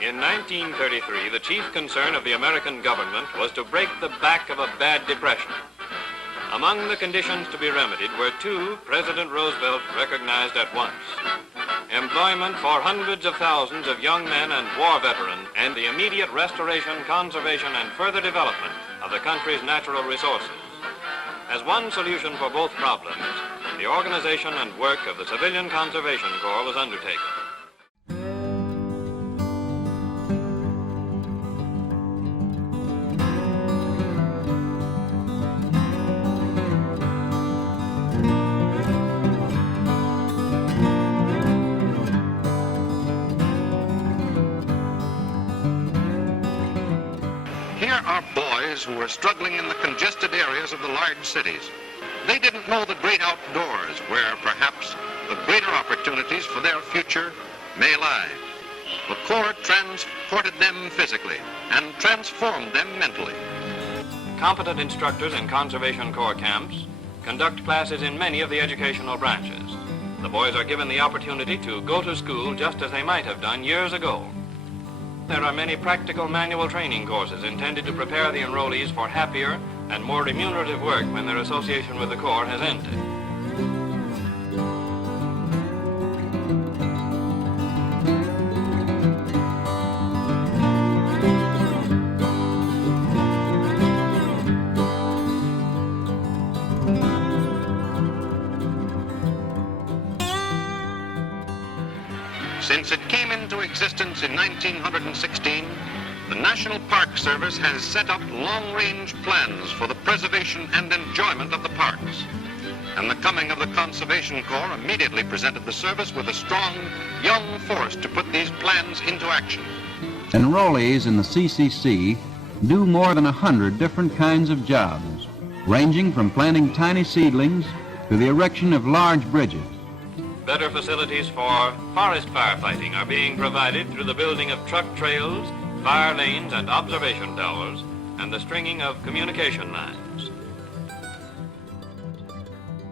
In 1933, the chief concern of the American government was to break the back of a bad depression. Among the conditions to be remedied were two President Roosevelt recognized at once: employment for hundreds of thousands of young men and war veterans, and the immediate restoration, conservation, and further development of the country's natural resources. As one solution for both problems, the organization and work of the Civilian Conservation Corps was undertaken. Here are boys who were struggling in the congested areas of the large cities. They didn't know the great outdoors, where perhaps the greater opportunities for their future may lie. The Corps transported them physically and transformed them mentally. Competent instructors in Conservation Corps camps conduct classes in many of the educational branches. The boys are given the opportunity to go to school just as they might have done years ago. There are many practical manual training courses intended to prepare the enrollees for happier and more remunerative work when their association with the Corps has ended. Since it came into existence in 1916, the National Park Service has set up long-range plans for the preservation and enjoyment of the parks. And the coming of the Conservation Corps immediately presented the service with a strong, young force to put these plans into action. Enrollees in the CCC do more than 100 different kinds of jobs, ranging from planting tiny seedlings to the erection of large bridges. Better facilities for forest firefighting are being provided through the building of truck trails, fire lanes, and observation towers, and the stringing of communication lines.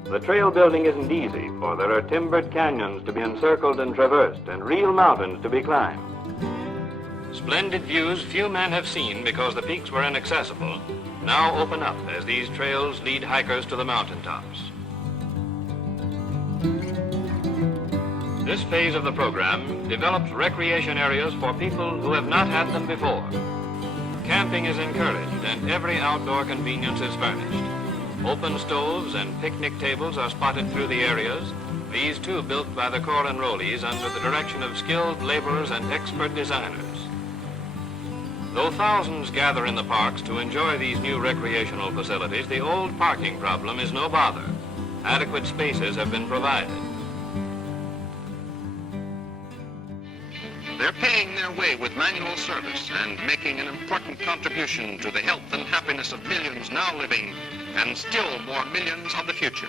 The trail building isn't easy, for there are timbered canyons to be encircled and traversed, and real mountains to be climbed. Splendid views few men have seen because the peaks were inaccessible now open up as these trails lead hikers to the mountaintops. This phase of the program develops recreation areas for people who have not had them before. Camping is encouraged and every outdoor convenience is furnished. Open stoves and picnic tables are spotted through the areas, these too built by the Corps enrollees under the direction of skilled laborers and expert designers. Though thousands gather in the parks to enjoy these new recreational facilities, the old parking problem is no bother. Adequate spaces have been provided. They're paying their way with manual service and making an important contribution to the health and happiness of millions now living and still more millions of the future.